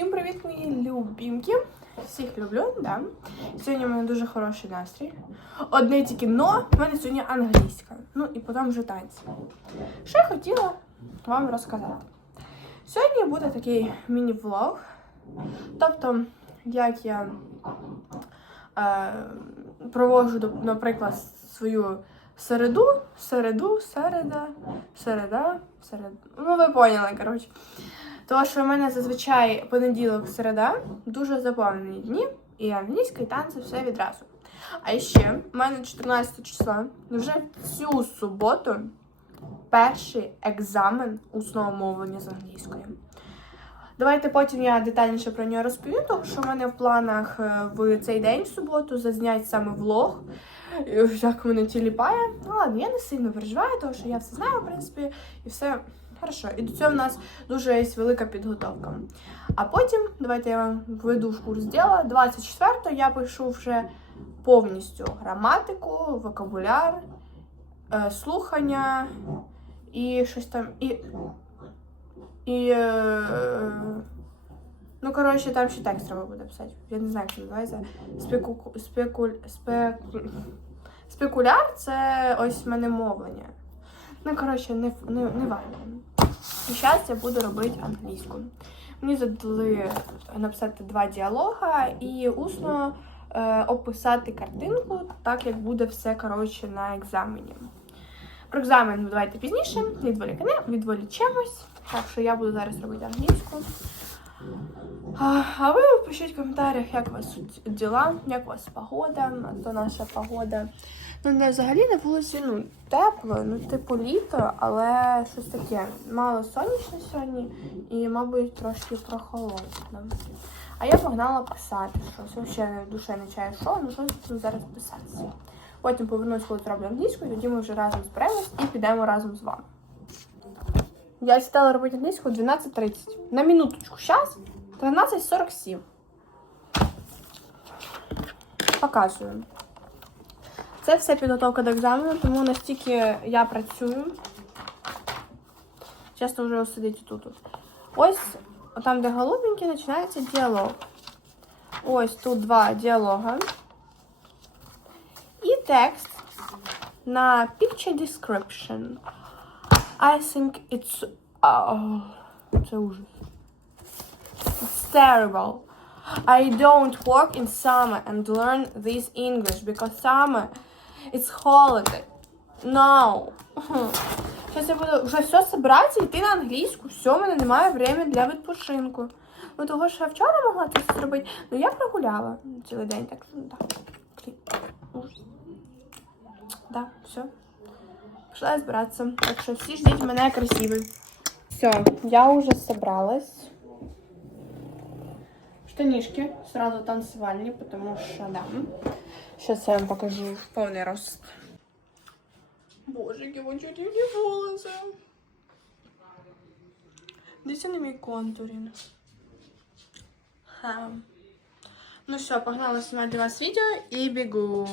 Всім привіт, мої любімки. Всіх люблю, да. Сьогодні у мене дуже хороший настрій. Одне тільки но, в мене сьогодні англійська. Ну і потім вже танці. Що я хотіла вам розказати. Сьогодні буде такий міні-влог. Тобто, як я е, проводжу, наприклад, свою середу, середу, середа, середа, середа. Ну, ви поняли, коротше. Тому що в мене зазвичай понеділок, середа дуже заповнені дні, і англійська, і танці все відразу. А ще в мене 14 числа, вже цю суботу, перший екзамен усного мовлення з англійської. Давайте потім я детальніше про нього розповім, тому що в мене в планах е, в цей день, в суботу, зазняти саме влог. Як мене тіліпає. Ну ладно, я не сильно переживаю, тому що я все знаю, в принципі, і все хорошо. І до цього в нас дуже є велика підготовка. А потім, давайте я вам введу в курс діла. 24 я пишу вже повністю граматику, вокабуляр, е, слухання і щось там. І, і е, ну, коротше, там ще текст треба буде писати. Я не знаю, як це називається. Спеку, спекуль, спеку, спекуляр це ось в мене мовлення. Ну, коротше, не, не, не важливо. І зараз я буду робити англійську. Мені задали написати два діалога і усно е, описати картинку, так як буде все коротше на екзамені. Про екзамен давайте пізніше, відволікне, відволічемось. Так що я буду зараз робити англійську. А, ви пишіть в коментарях, як у вас діла, як у вас погода, то наша погода. Ну, не взагалі на вулиці ну, тепло, ну, типу літо, але щось таке. Мало сонячно сьогодні і, мабуть, трошки прохолодно. А я погнала писати щось. Взагалі душе не чаю, що, ну щось зараз писати. Потім повернусь, коли зроблю англійську, тоді ми вже разом зберемось і підемо разом з вами. Я сідала робити англійську 12.30. На минуточку. Зараз 13.47. Показую. Це все підготовка до екзамену, тому настільки я працюю. Часто вже сидить тут. Ось там, де голубенький, починається діалог. Ось тут два діалога. І текст на picture description. I think it's... Oh, це ужас. Terrible. I don't work in summer and learn this English because summer it's holiday. No. Зараз я буду вже все собратися, йти на англійську. Все, в мене немає времени для відпочинку. Ну того, що я вчора могла це зробити, ну я прогуляла цілий день, так ну так. Да, все. Пішла я збиратися. Так що всі ждіть мене красивий. Все, я уже собралась. Штанишки сразу танцевальные, потому что, да. Сейчас я вам покажу полный рост. Боже, які чудівні волоси. Дивіться на мій контурінг. Ха. Ну все, погнала снимать для вас видео и бегу.